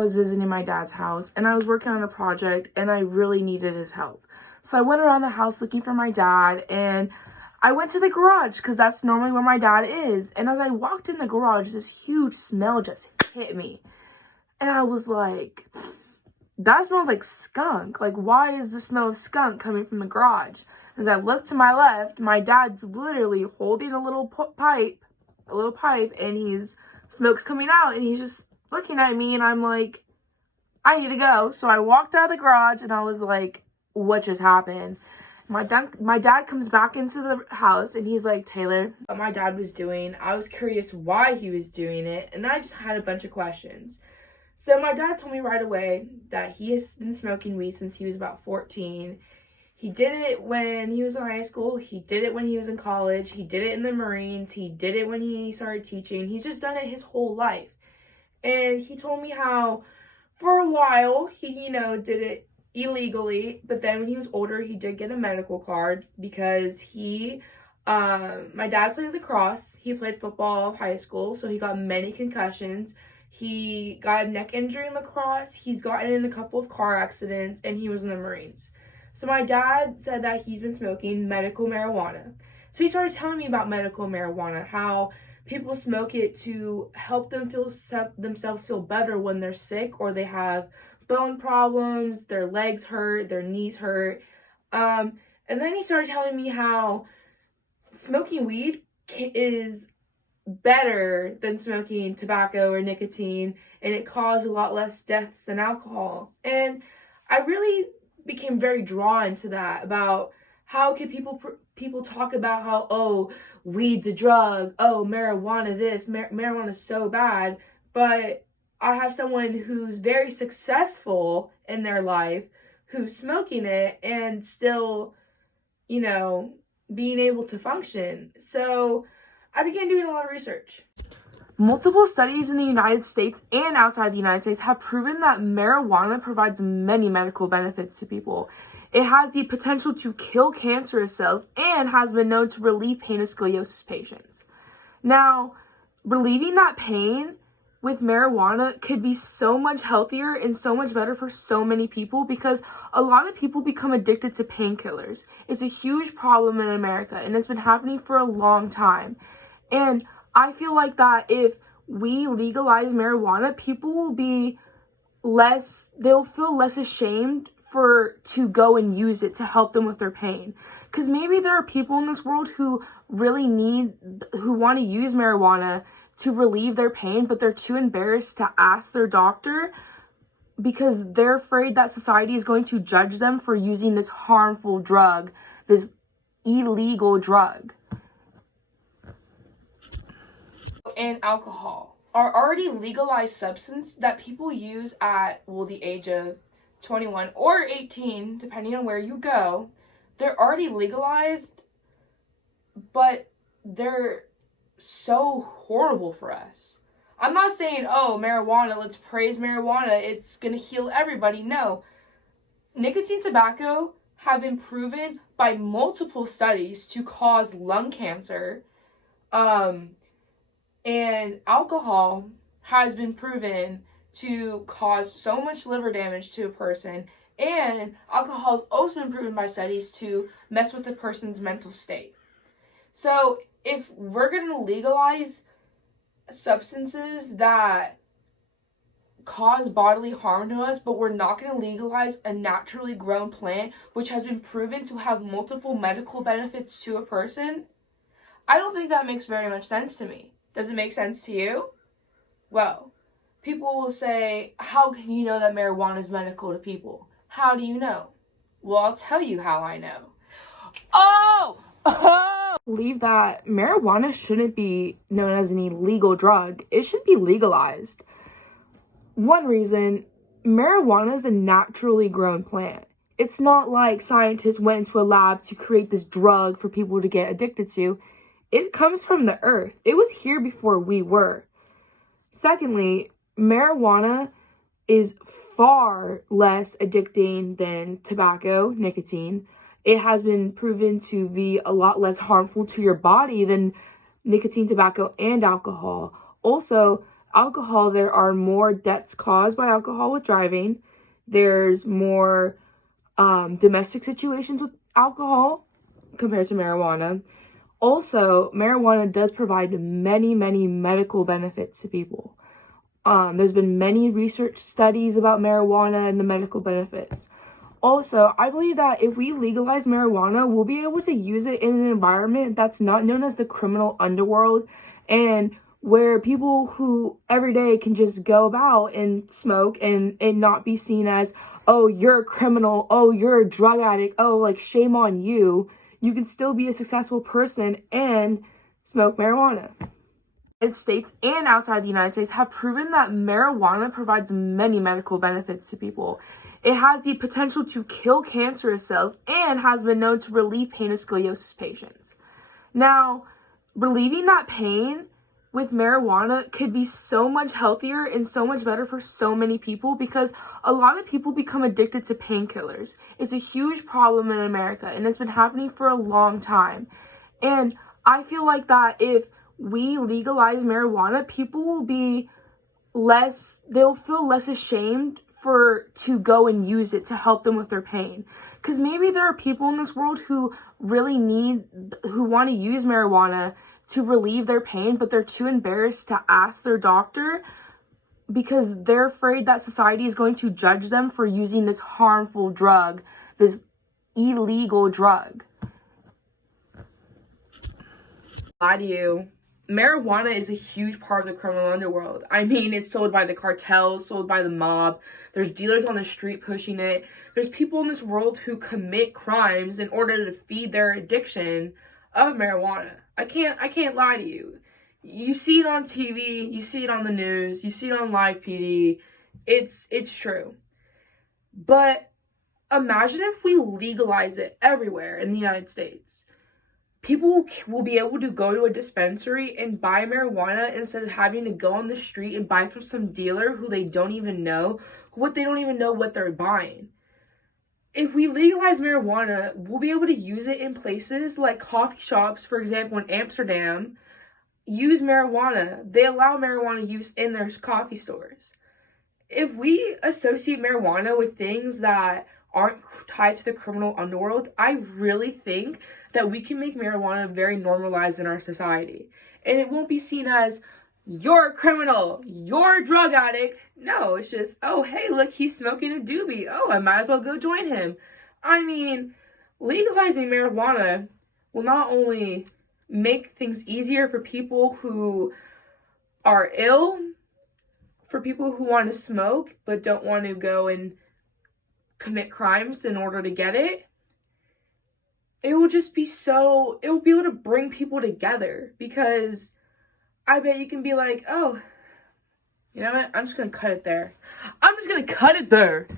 I was visiting my dad's house and I was working on a project and I really needed his help. So I went around the house looking for my dad, and I went to the garage because that's normally where my dad is. And as I walked in the garage, this huge smell just hit me. And I was like, that smells like skunk. Like, why is the smell of skunk coming from the garage? As I looked to my left, my dad's literally holding a little pipe, and smoke's coming out, and he's just looking at me, and I'm like, I need to go. So I walked out of the garage, and I was like, what just happened? My dad comes back into the house, and he's like, Taylor, what my dad was doing, I was curious why he was doing it, and I just had a bunch of questions. So my dad told me right away that he has been smoking weed since he was about 14. He did it when he was in high school. He did it when he was in college. He did it in the Marines. He did it when he started teaching. He's just done it his whole life. And he told me how for a while he, did it illegally. But then when he was older, he did get a medical card because my dad played lacrosse. He played football high school, so he got many concussions. He got a neck injury in lacrosse. He's gotten in a couple of car accidents, and he was in the Marines. So my dad said that he's been smoking medical marijuana. So he started telling me about medical marijuana, how people smoke it to help them themselves feel better when they're sick or they have bone problems, their legs hurt, their knees hurt. And then he started telling me how smoking weed is better than smoking tobacco or nicotine, and it caused a lot less deaths than alcohol. And I really became very drawn to that, about how can people talk about how, oh, weed's a drug, oh, marijuana this, marijuana is so bad, but I have someone who's very successful in their life who's smoking it and still, being able to function. So I began doing a lot of research. Multiple studies in the United States and outside the United States have proven that marijuana provides many medical benefits to people. It has the potential to kill cancerous cells and has been known to relieve pain of scoliosis patients. Now, relieving that pain with marijuana could be so much healthier and so much better for so many people, because a lot of people become addicted to painkillers. It's a huge problem in America, and it's been happening for a long time. And I feel like that if we legalize marijuana, people will they'll feel less ashamed to go and use it to help them with their pain. Because maybe there are people in this world who want to use marijuana to relieve their pain, but they're too embarrassed to ask their doctor because they're afraid that society is going to judge them for using this harmful drug, this illegal drug. And alcohol are already legalized substance that people use at, the age of 21 or 18, depending on where you go. They're already legalized, but they're so horrible for us. I'm not saying, oh, marijuana, let's praise marijuana, it's gonna heal everybody. No. Nicotine, tobacco have been proven by multiple studies to cause lung cancer. And alcohol has been proven to cause so much liver damage to a person. And alcohol has also been proven by studies to mess with a person's mental state. So if we're going to legalize substances that cause bodily harm to us, but we're not going to legalize a naturally grown plant, which has been proven to have multiple medical benefits to a person, I don't think that makes very much sense to me. Does it make sense to you? Well, people will say, how can you know that marijuana is medical to people? How do you know? Well, I'll tell you how I know. I believe that marijuana shouldn't be known as an illegal drug. It should be legalized. One reason, marijuana is a naturally grown plant. It's not like scientists went into a lab to create this drug for people to get addicted to. It comes from the earth. It was here before we were. Secondly, marijuana is far less addicting than tobacco, nicotine. It has been proven to be a lot less harmful to your body than nicotine, tobacco, and alcohol. Also, alcohol, there are more deaths caused by alcohol with driving. There's more domestic situations with alcohol compared to marijuana. Also, marijuana does provide many, many medical benefits to people. There's been many research studies about marijuana and the medical benefits. Also, I believe that if we legalize marijuana, we'll be able to use it in an environment that's not known as the criminal underworld, and where people who every day can just go about and smoke and not be seen as, oh, you're a criminal, oh, you're a drug addict, oh, like, shame on you. You can still be a successful person and smoke marijuana. United States and outside the United States have proven that marijuana provides many medical benefits to people. It has the potential to kill cancerous cells and has been known to relieve pain of scoliosis patients. Now, relieving that pain with marijuana could be so much healthier and so much better for so many people, because a lot of people become addicted to painkillers. It's a huge problem in America, and it's been happening for a long time. And I feel like that if we legalize marijuana, people will be they'll feel less ashamed to go and use it to help them with their pain. Because maybe there are people in this world who want to use marijuana to relieve their pain, but they're too embarrassed to ask their doctor because they're afraid that society is going to judge them for using this harmful drug, this illegal drug. Lie to you. Marijuana is a huge part of the criminal underworld. I mean, it's sold by the cartels, sold by the mob. There's dealers on the street pushing it. There's people in this world who commit crimes in order to feed their addiction of marijuana. I can't lie to you. You see it on TV, you see it on the news, you see it on live PD. It's true. But imagine if we legalize it everywhere in the United States. People will be able to go to a dispensary and buy marijuana instead of having to go on the street and buy from some dealer who they don't even know what they're buying. If we legalize marijuana, we'll be able to use it in places like coffee shops, for example, in Amsterdam, use marijuana. They allow marijuana use in their coffee stores. If we associate marijuana with things that aren't tied to the criminal underworld, I really think that we can make marijuana very normalized in our society. And it won't be seen as, you're a criminal, you're a drug addict. No, it's just, oh, hey, look, he's smoking a doobie. Oh, I might as well go join him. I mean, legalizing marijuana will not only make things easier for people who are ill, for people who want to smoke but don't want to go and commit crimes in order to get it. It will be able to bring people together, because I bet you can be like, oh, you know what? I'm just going to cut it there.